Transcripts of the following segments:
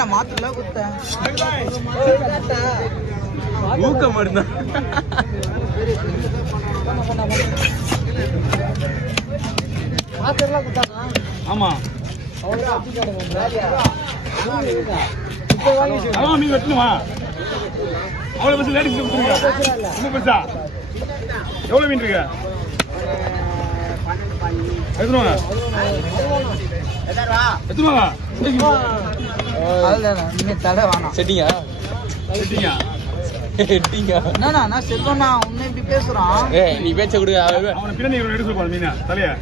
நான் மாத்துலாம் கொடுத்தேன் ஊக்க மட்டும்தான். ஆமா அதான் மீன் வெட்டணுமா? அவ்வளோ பஸ் லேடிஸ் கொடுத்துருங்க. ரொம்ப பெருசா எவ்வளோ மீன் இருக்கு? எத்தனை செட்டிங்கா நான் செல்வண்ணா உன்னை இப்படி பேசுறான். நீ பேச்ச கொடுக்க அவனை பின்னாடி எடுத்து போற மீனா தலையா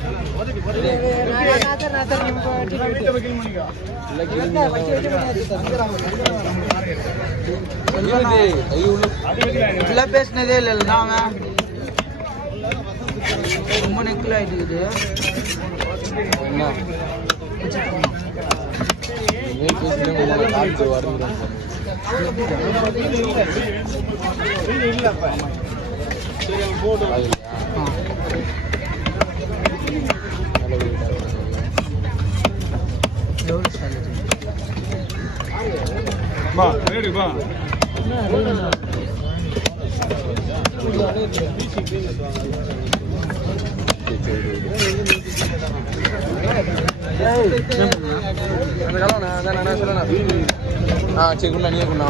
பேசினதே இல்லைன்னா அவன் ரொம்ப நெக்கில் ஆயிட்டு பா ரெடி பா சரி குண்டா நீயே குண்டா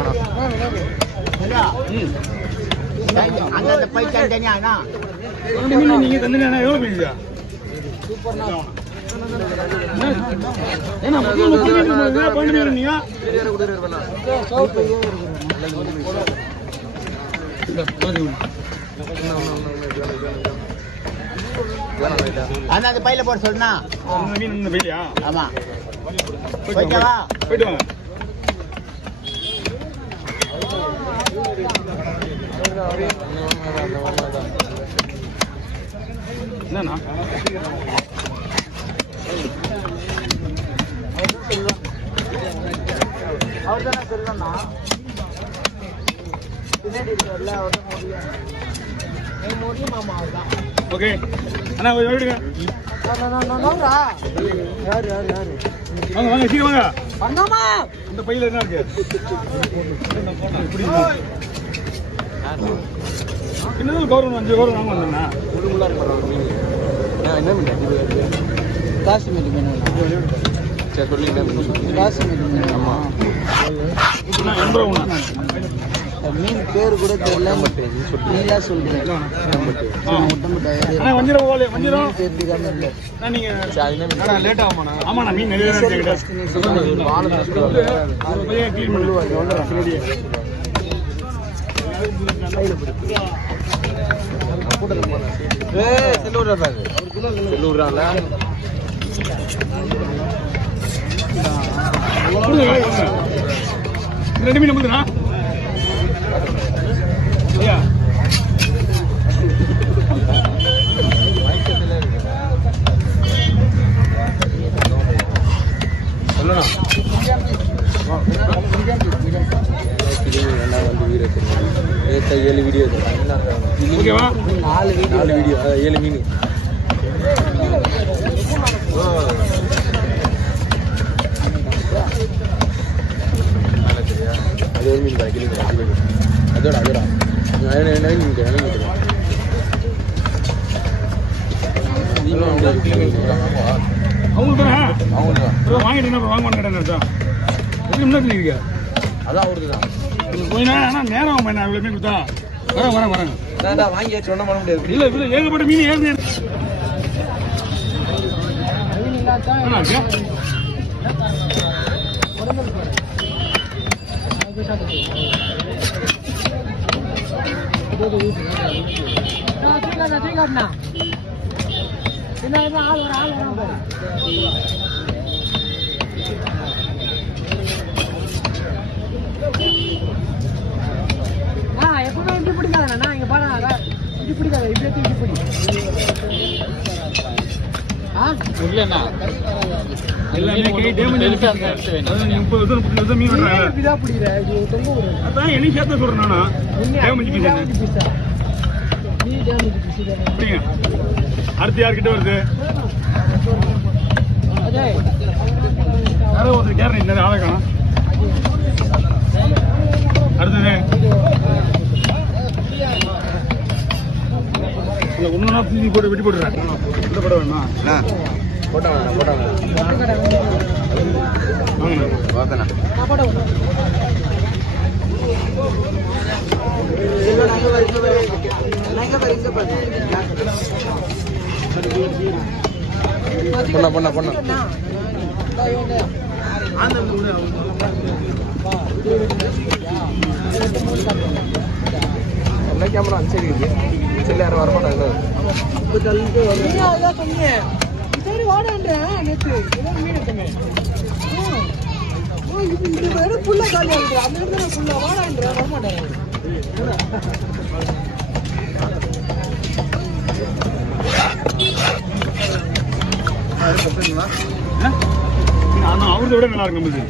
நீங்க தந்தீங்கன்னா எவ்வளோ மீன் அந்த பையில போட சொன்னா மீன் பையிலையா? ஆமா போயிட்டு வாங்க. என்னண்ணா அவர் தானே சொல்லணும்னா பின்னாடி இருக்கார்ல அவர் தான் முடியும் மாமா அவர் தான். ஓகே அண்ணா விடுங்க. யாரு வாங்க வாங்க சீக்கிரம் வாங்க. வந்தோமா இந்த பையில என்ன இருக்கு? என்னது கௌரவம் 5 கௌரவம் வாங்க வந்தேண்ணா. என்ன மீன்? காஷ்மீரி மீன். சரி சொல்லி காஷ்மீரி மீன். ஆமாம் மீன் பேர் கூட தெரியல. நீலா சொல்றேன். லேட் ஆகுமாண்ணா? ஆமாண்ணா மீன் நிறைய ரெண்டு மீன் வந்துண்ணா. சொல்லணும் வந்து 7 வீடியோ ஓகேவா? 4 வீடியோ 7 மீன். அது ஒரு மீன் தான் கிளி அதோட அவங்களுக்கு வாங்கிட்டு வாங்க மாட்டேன். எப்படி முன்னாடி இருக்கா? அதான் அவருக்கு தான் போயினா. ஆனால் நேரம் ஆகும் என்ன இவ்வளோ மீன் கொடுத்தா வரேன் வாங்கி சொன்ன பண்ண முடியாது. இல்லை இல்லை ஏகப்பட்ட மீன் ஏறு எப்பவுமே இப்படி பிடிக்காதண்ணா. இங்க பாருங்க இப்படி பிடிக்காது. இப்படி இப்படி இல்லைண்ணா அடுத்து யார்கிட்ட வருது? யாரோ ஒருத்தர் கேரளா ஆளை காணும். ஆஃபீஸி போட்டு வெட்டி போட்டுறேன். இந்த போட வேணுமா? போட்டா வேணாம் வாங்கண்ணா. பொண்ணா எல்லா கேமரா சரி செல்ல யாரும் வரமாட்டாங்க. சரி வாடான்ற நேற்று மீன் எடுத்தமே புள்ள காலியா இருக்கு அந்த இடத்துல புள்ள வாடான்ற வரமாட்டாங்க. அவரதை விட நல்லா இருக்கும் நம்மளுக்கு.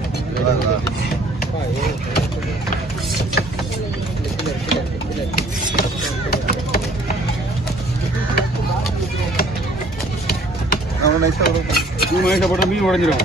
நைஸா போட்டா மீன் உடஞ்சிரும்.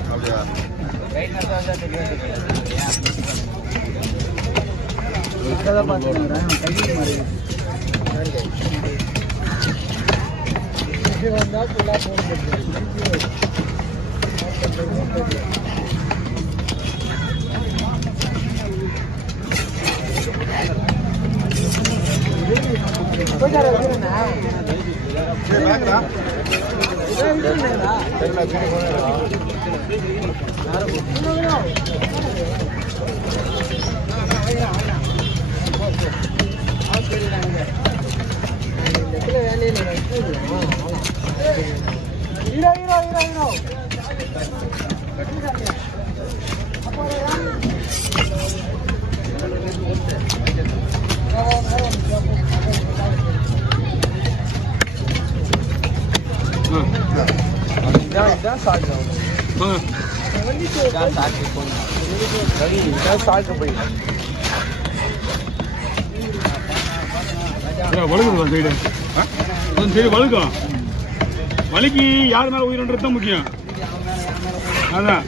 வழுக்கும் வலிக்கு யாரு மேல உயிரின்றது தான் முக்கியம். அதான்